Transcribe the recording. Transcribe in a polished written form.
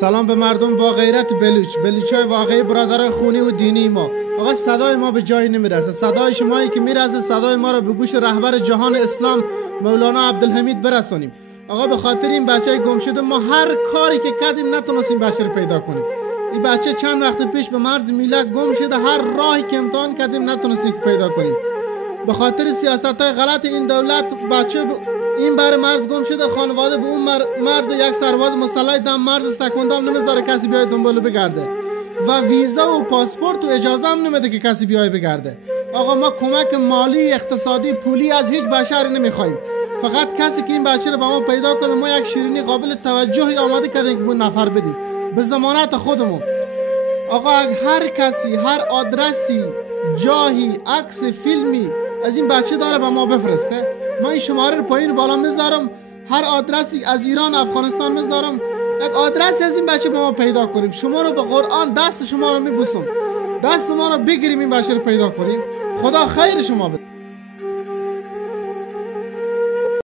سلام به مردم با غیرت بلوچای واقعی، برادرای خونی و دینی ما. آقا صدای ما به جایی نمیرسه. صدای شمایی که میرسه صدای ما رو به گوش رهبر جهان اسلام مولانا عبدالحمید برسونیم. آقا به خاطر این بچه گم شده ما هر کاری که کردیم نتونستیم بچه رو پیدا کنیم. این بچه چند وقت پیش به مرز میلک گم شده، هر راهی که امتحان کردیم نتونستیم پیدا کنیم. به خاطر سیاست‌های غلط این دولت بچه این بر مرز گم شده، خانواده به اون مرز یک سرباز مسلح دم مرز تکوندام نمیذاره کسی بیاد دنبالو بگرده و ویزا و پاسپورت و اجازه هم نمیده که کسی بیاد بگرده. آقا ما کمک مالی، اقتصادی، پولی از هیچ بشری نمیخوایم، فقط کسی که این بچه رو به ما پیدا کنه. ما یک شیرینی قابل توجهی آماده کردیم که اون نفر بدیم به ضمانت خودمون. آقا هر کسی هر آدرسی، جاهی، عکس، فیلمی از این بچه داره به ما بفرسته. ما این شماره رو پایین بالا میذارم، هر آدرسی از ایران، افغانستان میذارم، یک آدرسی از این بچه به ما پیدا کنیم. شما رو به قرآن دست شما رو میبوسم، دست ما رو بگیریم این بچه رو پیدا کنیم. خدا خیر شما بده.